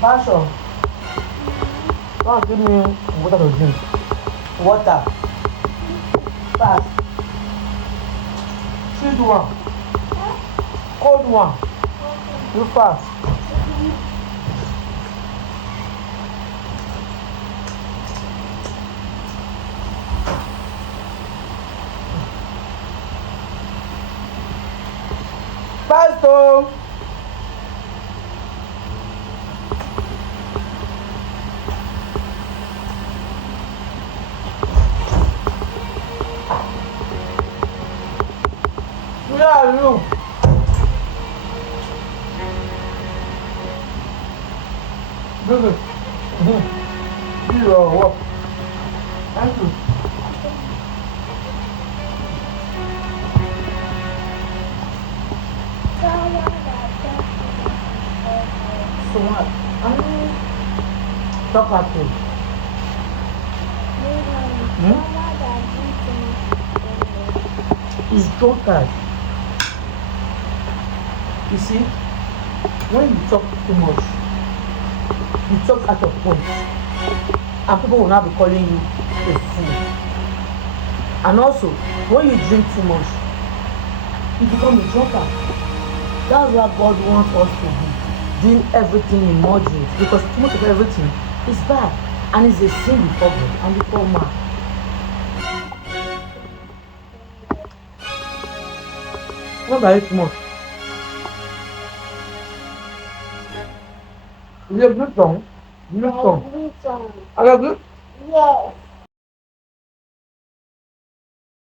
Passion, come give me water to drink. Water. Fast. Sweet one. Cold one. You fast. Fast oh. Where are you? Baby. Do your work. Thank you. So what? Talk at me. It's drunkard. You see, when you talk too much, you talk out of point, and people will now be calling you a fool. And also, when you drink too much, you become a drunkard. That's what God wants us to be, doing everything in moderate, because too much of everything is bad, and it's a sin before God and before man. Not by it much. You have good song. Good song. I have good. Yes.